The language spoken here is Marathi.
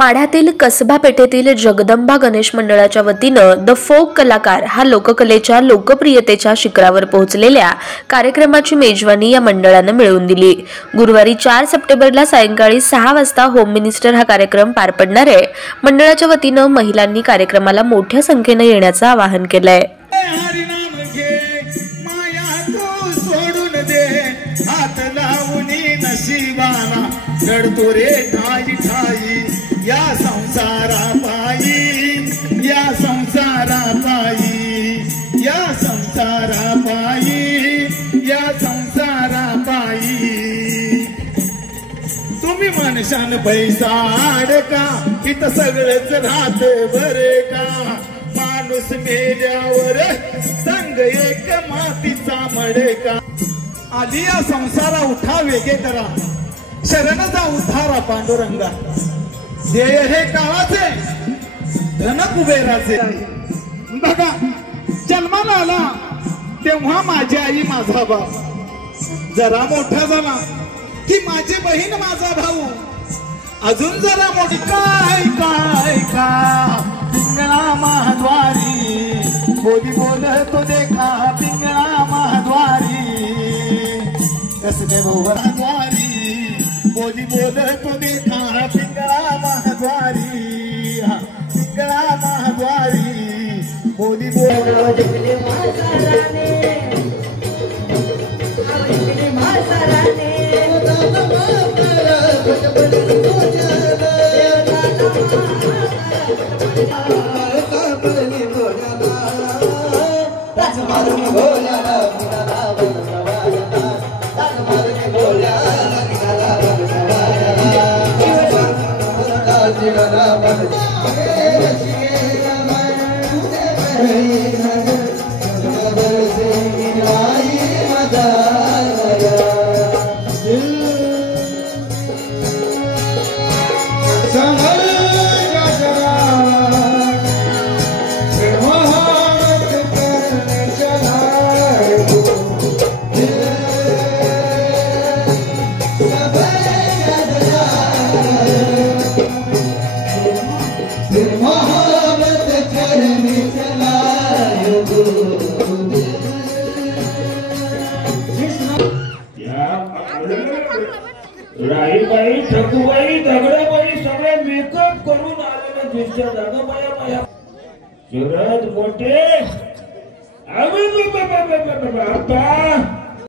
माढ्यातील कसबा पेठेतील जगदंबा गणेश मंडळाच्या वतीनं द फोक कलाकार हा लोककलेच्या लोकप्रियतेच्या शिखरावर पोहोचलेल्या कार्यक्रमाची मेजवानी या मंडळानं मिळवून दिली। गुरुवारी 4 सप्टेंबरला सायंकाळी 6 वाजता होम मिनिस्टर हा कार्यक्रम पार पडणार आहे। मंडळाच्या वतीनं महिलांनी कार्यक्रमाला मोठ्या संख्येने येण्याचं आवाहन केलंय। लढतो रे ठाई ठाई या संसारा पायी, या संसारा पायी, या संसारा पायी, या संसारा पायी। तुम्ही माणसान पैसा अडका इथं सगळंच राहत बरे का। माणूस मेल्यावर संग एक मातीचा मडका। आधी या संसारा उठा वेगे करा, शरणचा उद्धारा पांडुरंगा। ध्येय हे काळाचे धन कुबेराचे। बघा जन्माला आला तेव्हा माझी आई माझा बाप, जरा मोठा झाला की माझी बहीण माझा भाऊ, अजून जरा मोठी काय काय का पिंगळा महाद्वारी बोली बोलतो देखा पिंगळा महाद्वारी कसले महाद्वारी बोली बोलतो देखा पिंगळा महाद्वारी, पिंगळा महाद्वारी बोली बोलतो राहीबाई ठकूबाई दगडाबाई सगळे मेकअप करून आलेल्या दिसत्या दादाबाया माया शरद मोठे आप्पा